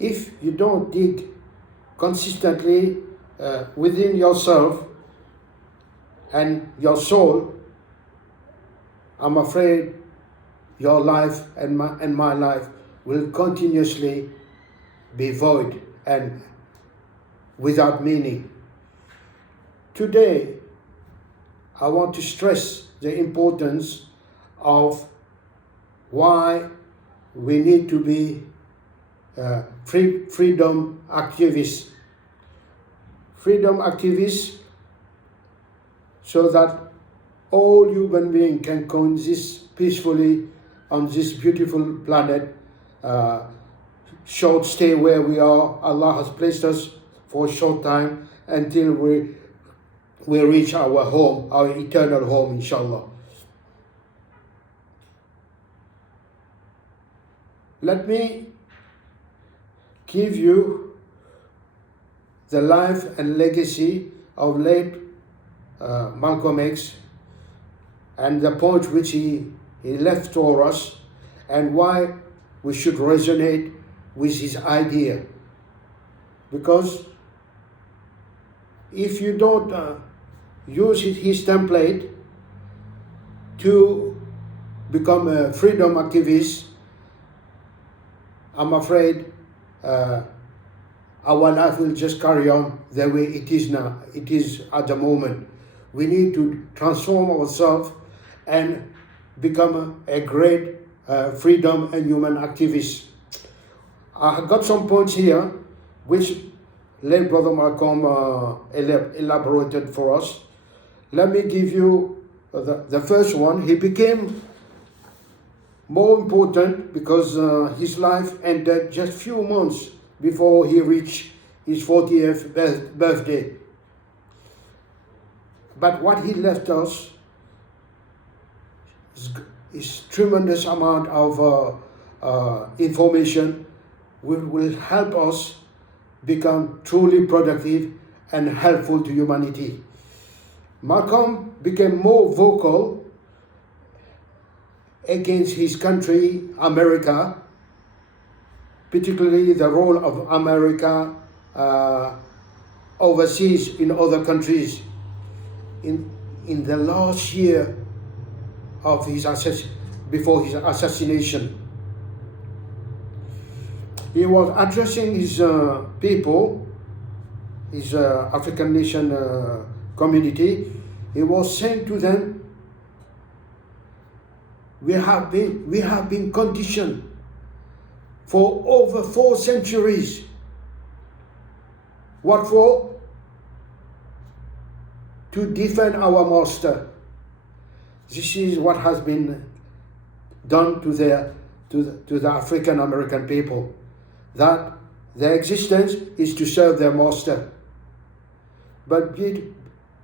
if you don't dig consistently within yourself and your soul, I'm afraid your life and my life will continuously be void and without meaning. Today, I want to stress the importance of why we need to be freedom activists. Freedom activists so that all human beings can coexist peacefully on this beautiful planet. Short stay where we are. Allah has placed us for a short time until we reach our home, our eternal home, inshallah. Let me give you the life and legacy of late Malcolm X and the point which he left for us and why we should resonate with his idea. Because if you don't use his template to become a freedom activist, I'm afraid our life will just carry on the way it is now. It is at the moment. We need to transform ourselves and become a great freedom and human activist. I have got some points here which late Brother Malcolm elaborated for us. Let me give you the first one. He became more important because his life ended just few months before he reached his 40th birthday. But what he left us is tremendous amount of information will help us become truly productive and helpful to humanity. Malcolm became more vocal against his country, America, particularly the role of America overseas in other countries. In the last year of before his assassination, he was addressing his people, his African nation community. He was saying to them, we have been conditioned for over 4 centuries. What for? To defend our master. This is what has been done to the African American people. That their existence is to serve their master. But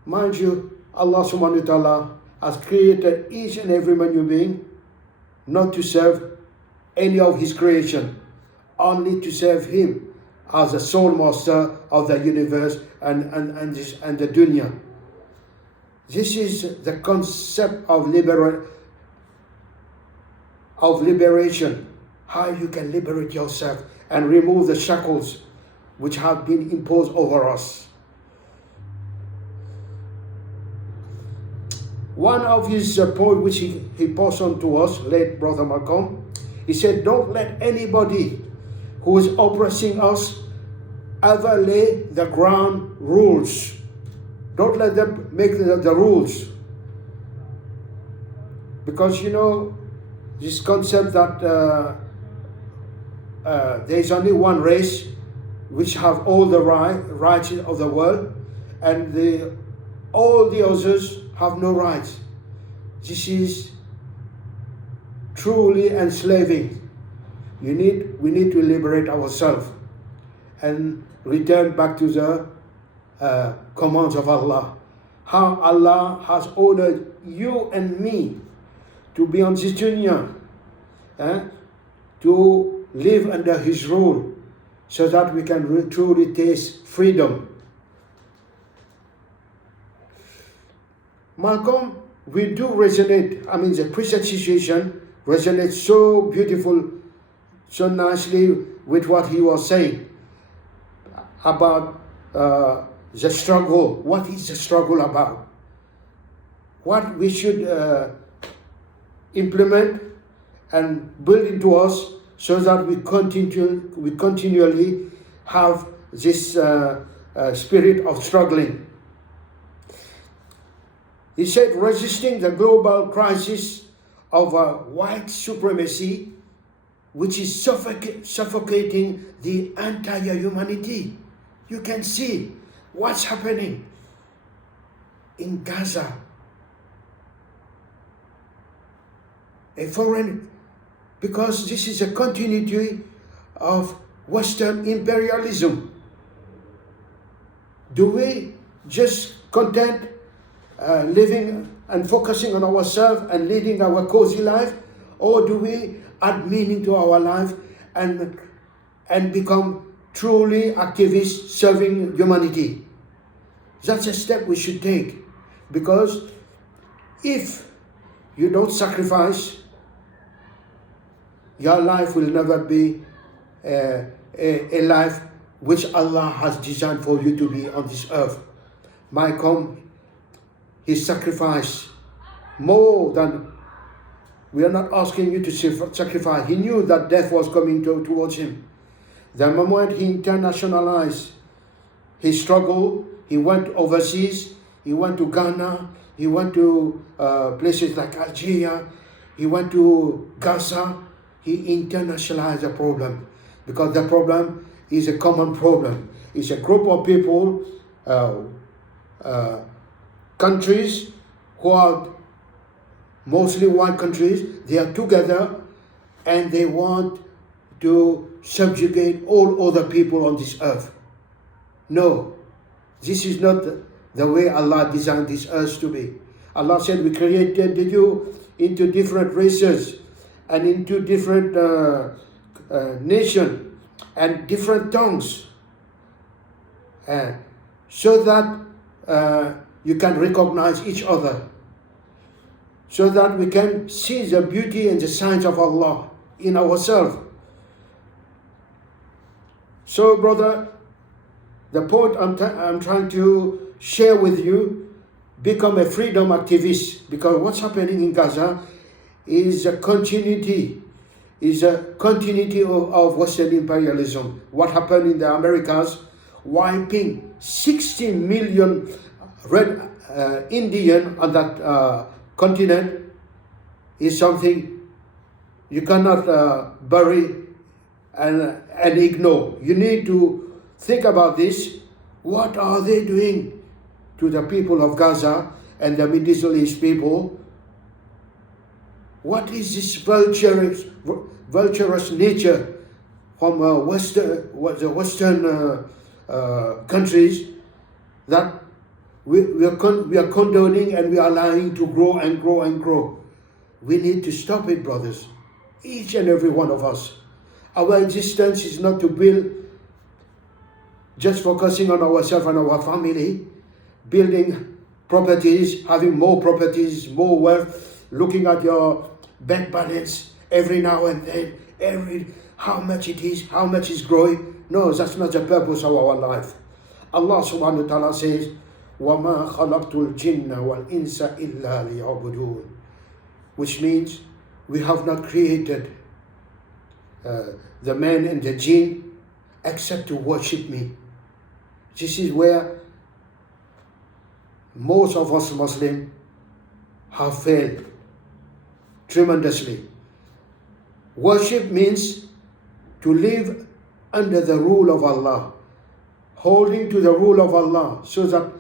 mind you, Allah subhanahu wa ta'ala has created each and every human being not to serve any of his creation, only to serve him as the sole master of the universe and the dunya. This is the concept of liberation, how you can liberate yourself and remove the shackles which have been imposed over us. One of his points which he passed on to us, late Brother Malcolm, he said, don't let anybody who is oppressing us ever lay the ground rules. Don't let them make the rules. Because this concept that there is only one race which have all the rights of the world, and all the others have no rights. This is truly enslaving. We need to liberate ourselves and return back to the commands of Allah. How Allah has ordered you and me to be on this dunya, to live under His rule, so that we can truly taste freedom. Malcolm, we do resonate. The present situation resonates so beautiful so nicely with what he was saying about the struggle. What is the struggle about? What we should implement and build into us so that we continually have this spirit of struggling. He said, resisting the global crisis of white supremacy, which is suffocating the entire humanity. You can see what's happening in Gaza. Because this is a continuity of Western imperialism. Do we just content living and focusing on ourselves and leading our cozy life, or do we add meaning to our life and become truly activists serving humanity? That's a step we should take, because if you don't sacrifice, your life will never be a life which Allah has designed for you to be on this earth. Malcolm, he sacrificed more than, we are not asking you to sacrifice. He knew that death was coming towards him. The moment he internationalized his struggle, he went overseas, he went to Ghana, he went to places like Algeria, he went to Gaza. He internationalized the problem, because the problem is a common problem. It's a group of people, countries who are mostly white countries. They are together and they want to subjugate all other people on this earth. No, this is not the way Allah designed this earth to be. Allah said, we created you into different races and into different nations and different tongues, so that you can recognize each other, so that we can see the beauty and the signs of Allah in ourselves. So, brother, the point I'm trying to share with you, become a freedom activist, because what's happening in Gaza is a continuity of Western imperialism. What happened in the Americas, wiping 60 million red Indian on that continent, is something you cannot bury and ignore. You need to think about this. What are they doing to the people of Gaza and the Middle East people? What is this vulturous nature from the Western countries that we are condoning, and we are allowing to grow and grow and grow? We need to stop it, brothers. Each and every one of us. Our existence is not to build just focusing on ourselves and our family, building properties, having more properties, more wealth, looking at your bank balance every now and then, how much it is, how much is growing. No, that's not the purpose of our life. Allah subhanahu wa ta'ala says, وَمَا خَلَقْتُ الْجِنَّ وَالْإِنسَ إِلَّا لِيَعْبُدُونَ, which means we have not created the man and the jinn except to worship me. This is where most of us Muslims have failed tremendously. Worship means to live under the rule of Allah, holding to the rule of Allah, so that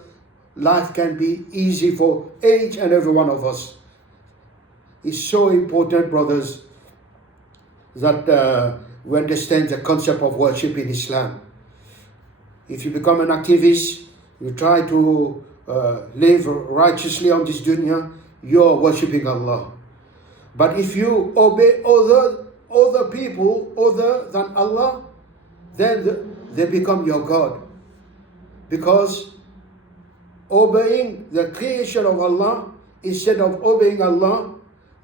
life can be easy for each and every one of us. It's so important, brothers, that we understand the concept of worship in Islam. If you become an activist, you try to live righteously on this dunya, you're worshipping Allah. But if you obey other people other than Allah, then they become your God. Because obeying the creation of Allah instead of obeying Allah,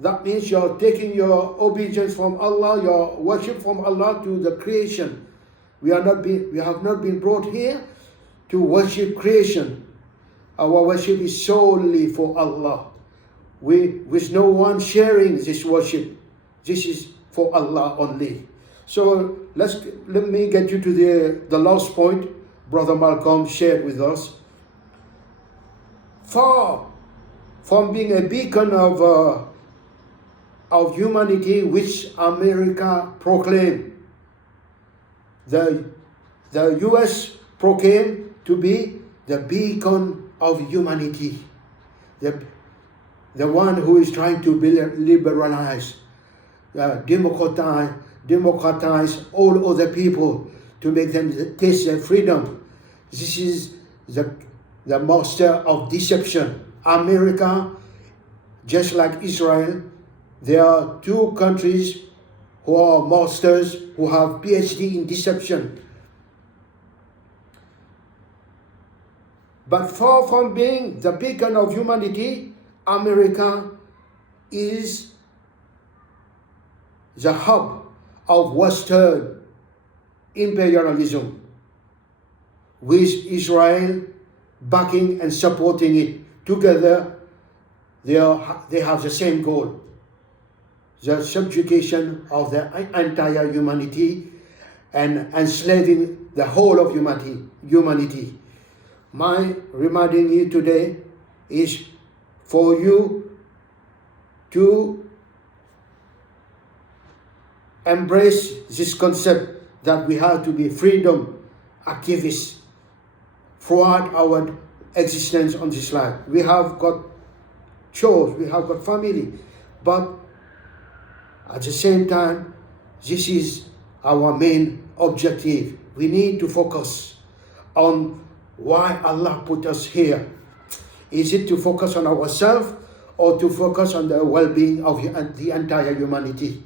That means you're taking your obedience from Allah, your worship from Allah to the creation. We have not been brought here to worship creation. Our worship is solely for Allah. With no one sharing this worship. This is for Allah only. So let me get you to the last point Brother Malcolm shared with us. Far from being a beacon of humanity which America proclaimed, the US proclaimed to be the beacon of humanity, the one who is trying to liberalize, democratize all other people to make them taste their freedom. This is the master of deception. America, just like Israel, there are two countries who are masters, who have PhD in deception. But far from being the beacon of humanity, America is the hub of Western imperialism, with Israel backing and supporting it. Together, they have the same goal: the subjugation of the entire humanity and enslaving the whole of humanity. My reminding you today is for you to embrace this concept that we have to be freedom activists throughout our existence on this life. We have got chores, we have got family, but at the same time, this is our main objective. We need to focus on why Allah put us here. Is it to focus on ourselves or to focus on the well-being of the entire humanity?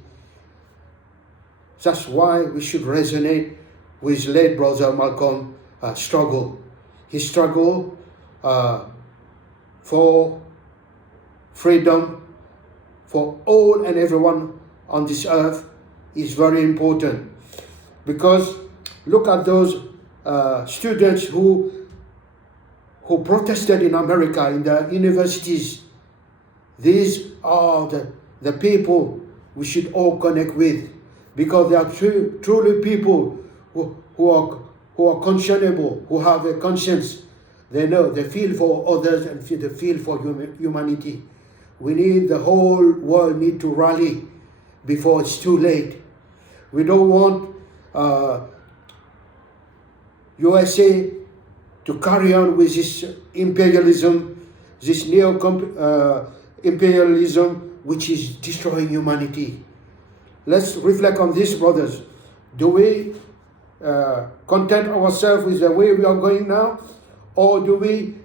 That's why we should resonate with late Brother Malcolm's struggle. His struggle for freedom for all and everyone on this earth is very important. Because look at those students who protested in America, in the universities. These are the people we should all connect with, because they are truly people who are conscionable, who have a conscience. They know, they feel for others and they feel for humanity. The whole world need to rally before it's too late. We don't want USA to carry on with this imperialism, this neo-imperialism, which is destroying humanity. Let's reflect on this, brothers. Do we content ourselves with the way we are going now? Or do we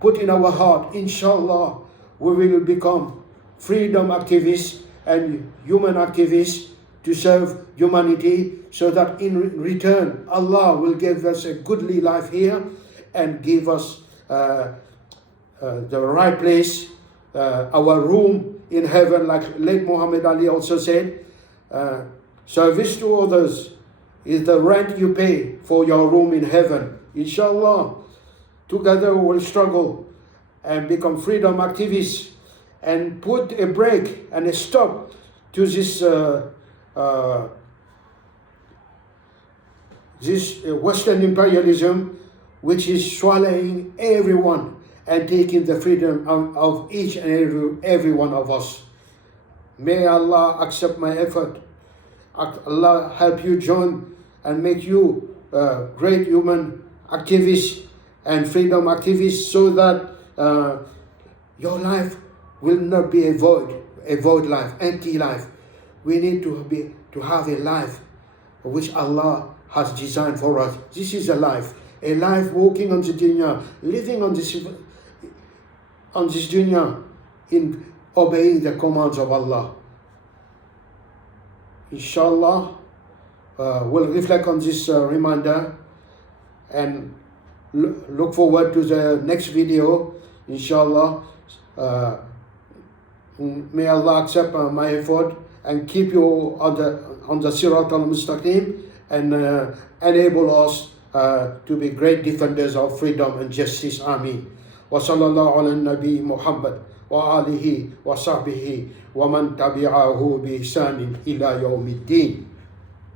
put in our heart, inshallah, we will become freedom activists and human activists to serve humanity, so that in return, Allah will give us a goodly life here and give us the right place, our room in heaven, like late Muhammad Ali also said. Service to others is the rent you pay for your room in heaven. Inshallah, together we will struggle and become freedom activists and put a break and a stop to this Western imperialism, which is swallowing everyone and taking the freedom of each and every one of us. May Allah accept my effort. Allah help you join and make you great human activists and freedom activists, so that your life will not be a void life, empty life. We need to have a life which Allah has designed for us. This is a life walking on the dunya, living on this dunya in obeying the commands of Allah. Inshallah, we'll reflect on this reminder and look forward to the next video, inshallah. May Allah accept my effort and keep you on the Sirat al-Mustaqim, and enable us to be great defenders of freedom and justice. Ameen. Wa sallallahu ala nabi Muhammad wa alihi wa sahbihi wa man tabi'ahu bi ihsanin ila yawmiddin.